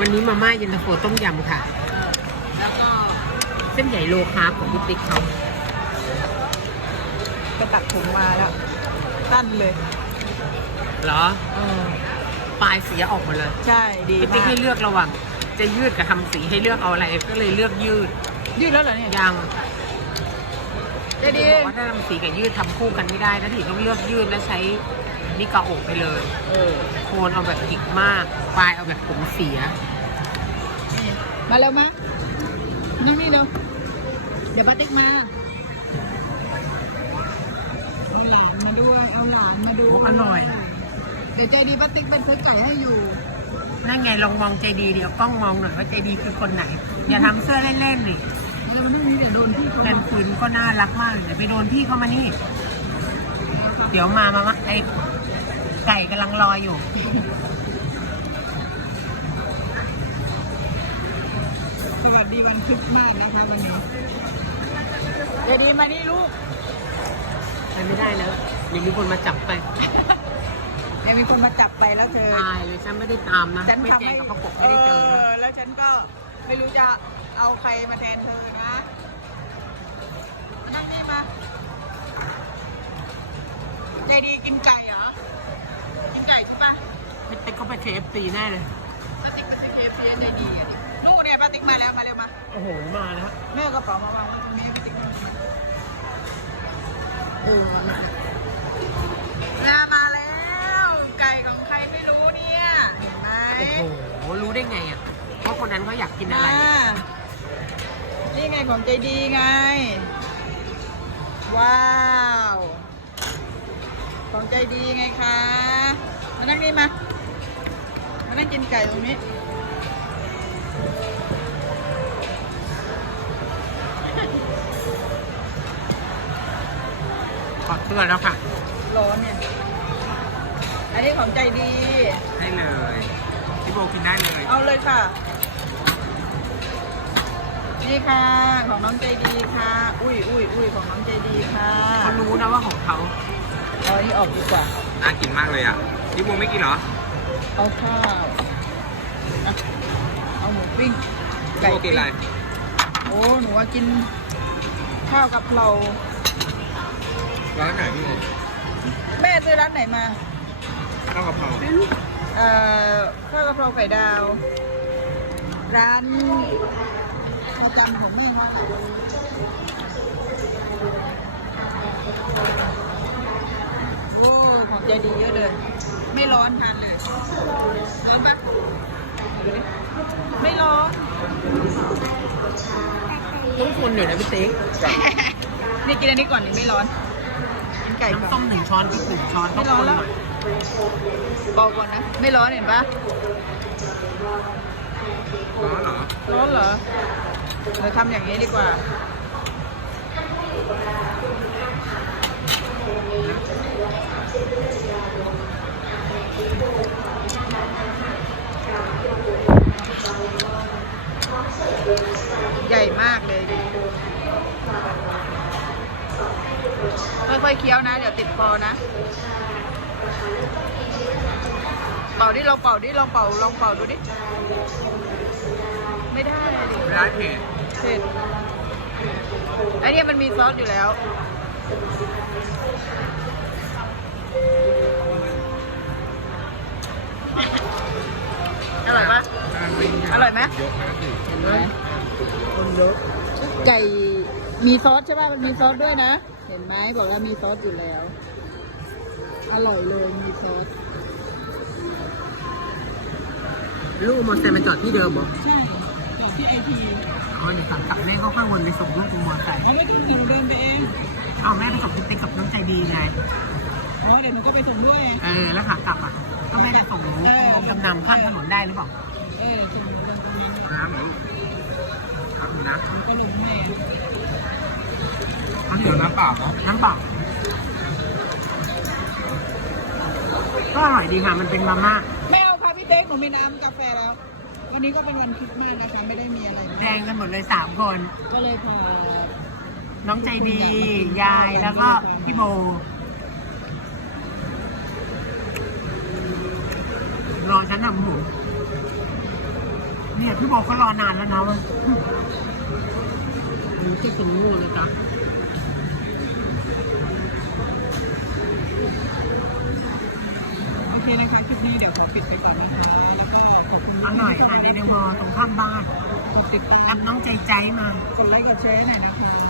วันนี้มาม่าเย็นตาโฟต้มยำค่ะ แล้วก็เส้นใหญ่โลคาร์บของพี่ติ๊กเขาก็ตักถุงมาแล้วสั้นเลยเหรอเออปลายสีออกหมาเลยใช่ดีพี่ติ๊กมากให้เลือกระหว่างจะยืดกับทำสีให้เลือกเอาอะไร ก็เลยเลือกยืดยืดแล้วเหรอเนี่ยยังจะดีบอกว่าถ้าทำสีกับยืดทำคู่กันไม่ได้นะถีต้องเลือกยืดแล้วใช้ นิกาโอกไปเลย เออโคนเอาแบบหยิกมาก ปลายเอาแบบผมเสียนี่มาแล้วมะนั่งนี่เร็วเดี๋ยวป้าติ๊กมาเอาหลานมาด้วย เอาหลานมาด้วยโอ้อร่อย เดี๋ยวใจดีป้าติ๊กเป็นซื้อไก่ให้อยู่ นั่นไงลองมองใจดีเดี๋ยวกล้องมองหน่อยว่าใจดีคือคนไหน อย่าทำเสื้อเล่นๆนี่เออนั่งนี่เดี๋ยวโดนพี่เขาแฟนคืนก็น่ารักมากเลยเดี๋ยวไปโดนพี่เข้ามานี่ เดี๋ยวมามามาไอ ไก่กำลังรออยู่ สวัสดีวันคริสต์มาสนะคะวันนี้ เดี๋ยวดีมานี่ลูกไปไม่ได้แล้วเดี๋ยวมีคนมาจับไปเดี๋ยวมีคนมาจับไปแล้วเธอ ตายเลยฉันไม่ได้ตามนะฉันไม่ทำแจ้งให้กับประกบไม่ได้เจอนะ แล้วฉันก็ไม่รู้จะเอาใครมาแทนเธอนะนั่งนี่มาใจดีกินไก่เหรอ กินไก่ใช่ปะ พี่ติ๊กเขาไปเคฟซีแน่เลย ป้าติ๊กมาซื้อเคฟซีใจดีอะดินู่นเนี่ยป้าติ๊กมาแล้วมาเร็วมาโอ้โห มาแล้วแม่เอากระเป๋ามาวางไว้ตรงนี้ป้าติ๊กมาเออมา มามาแล้วไก่ของใครไม่รู้เนี่ยเห็นไหมโอ้โห รู้ได้ไงอะว่าคนนั้นเขาอยากกินอะไรอ่านี่ไงของใจดีไง ว้าว ของใจดีไงคะมานั่งนี่มา มานั่งกินไก่ตรงนี้ขอดเสื้อแล้วค่ะ ร้อนเนี่ย อันนี้ของใจดี ได้เลยพี่โบกินได้เลยเอาเลยค่ะ นี่ค่ะ ของน้องใจดีค่ะ อุ้ยอุ้ยอุ้ยของน้องใจดีค่ะเขารู้นะว่าของเขาเอาอันนี้ออกดีกว่า น่ากินมากเลยอะพี่โมไม่กินเหรอ เอาข้าวอะเอาหมูปิ้งพี่โมกินอะไรโอ้หนูว่ากินข้าวกับเพราร้านไหนพี่โมแม่ซื้อร้านไหนมา ข้าวกะเพราเอ่อข้าวกะเพราไข่ดาว ร้านประจำของแม่เขาโอ้ของใจดีเยอะเลย ไม่ร้อนทานเลย ร้อนปะไม่ร้อนต้องคนหน่อยนะพี่ติ๊กนี่กินอันนี้ก่อนนี่ไม่ร้อน กินไก่ก่น้ำอส้นมหนึ่งช้อนพริกหนึ่งช้อนต้องคนหน่อยเบาก่อนนะ ไม่ร้อนเห็นปะร้อนเหรอ ร้อนเหรอ เราทำอย่างนี้ดีกว่า ใหญ่มากเลยค่อยๆเคี้ยวนะ เดี๋ยว ติดคอนะ เป่าดิลองเป่าดิลองเป่าลองเป่าดูดิ ไม่ได้ดิไม่ได้เผ็ดเสร็จไอเนี่ยมันมีซอสอยู่แล้วอร่อยปะอร่อยไหมเยอะนะสิเห็นไหมคนเยอะไก่มีซอสใช่ป่ะ มันมีซอสด้วยนะเห็นไหมบอกแล้วมีซอสอยู่แล้ว อร่อยเลยมีซอส ลูกมอเตอร์ไซค์มาจอดที่เดิมเหรอใช่จอดที่ไอทีอ๋อเดี๋ยวสั่งกลับแม่ก็ค่อยวนไปส่งลูกบนมอเตอร์ไซค์เขาไม่ต้องหนูเดินไปเองเอาแม่ไปส่งพี่ติ๊กกับน้องใจดีไง อ๋อเดี๋ยวหนูก็ไปส่งด้วยไงเออ แล้วขากลับอะ ก็แม่จะส่งหนูเออ จำนำข้ามถนนได้หรือเปล่า เออส่งหนูเดินตรงนี้น้ำเหรอลูกครับนะ หนูก็ลงให้ น้ำเดี๋ยวน้ำเปล่าเนาะน้ำเปล่าก็อร่อยดีค่ะ มันเป็นมาม่าไม่เอาค่ะพี่เต๊กหนูมีน้ำกาแฟแล้ว วันนี้ก็เป็นวันคริสต์มาสนะคะไม่ได้มีอะไรแดงกันหมดเลยสามคน ก็เลยพาน้องใจดี ยายแล้วก็พี่โบ รอฉันทำหมูแต่พี่โบก็รอนานแล้วนะเว้ ยโอ้ที่สมงูเลยจ้ะโอเคนะคะคลิปนี้เดี๋ยวขอปิดไปก่อนนะคะแล้วก็ขอบคุณอร่อยค่ะในเดมอตรงข้ามบ้าน กดติดตามรับน้องใจใจมา กดไลค์กดแชร์หน่อยนะคะ